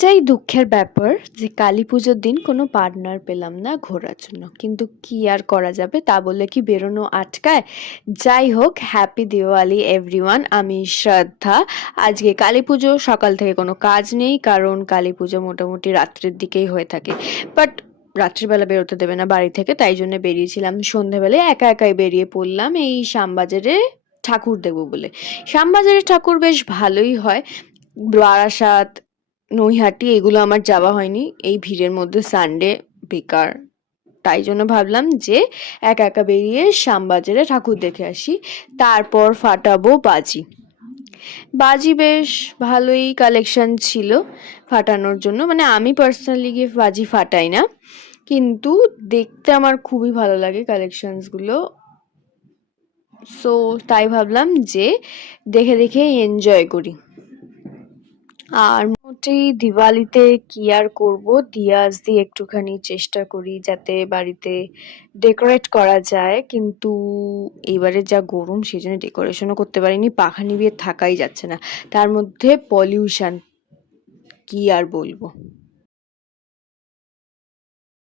এটাই দুঃখের ব্যাপার যে কালী পুজোর দিন কোনো পার্টনার পেলাম না ঘোরার জন্য, কিন্তু কি আর করা যাবে, তা বললে কি বেরোনো আটকায়। যাই হোক, হ্যাপি দিওয়ালি এভরিওয়ান। আমি শ্রদ্ধা। আজকে কালী পুজো, সকাল থেকে কোনো কাজ নেই, কারণ কালী পুজো মোটামুটি রাত্রের দিকেই হয়ে থাকে। বাট রাত্রিবেলা বেরোতে দেবে না বাড়ি থেকে, তাই জন্য বেরিয়েছিলাম সন্ধেবেলায়, একা একাই বেরিয়ে পড়লাম এই শ্যামবাজারে ঠাকুর দেখবো বলে। শ্যামবাজারের ঠাকুর বেশ ভালোই হয়। বারাসাত, নৈহাটি এগুলো আমার যাওয়া হয়নি, এই ভিড়ের মধ্যে সানডে বেকার। তাই জন্য ভাবলাম যে একা একা বেরিয়ে শ্যামবাজারে ঠাকুর দেখে আসি, তারপর ফাটাবো বাজি। বাজি বেশ ভালোই কালেকশন ছিল ফাটানোর জন্য, মানে আমি পার্সোনালি গিয়ে বাজি ফাটাই না, কিন্তু দেখতে আমার খুবই ভালো লাগে কালেকশনসগুলো। সো তাই ভাবলাম যে দেখে দেখে এনজয় করি। আর মোটামুটি দিওয়ালিতে কি আর করব, দিয়াস দিয়ে একটুখানি চেষ্টা করি যাতে বাড়িতে ডেকোরেট করা যায়, কিন্তু এবারে যা গরম সেই জন্য ডেকোরেশনও করতে পারিনি, পাখা নিভিয়ে থাকাই যাচ্ছে না, তার মধ্যে পলিউশন, কি আর বলবো।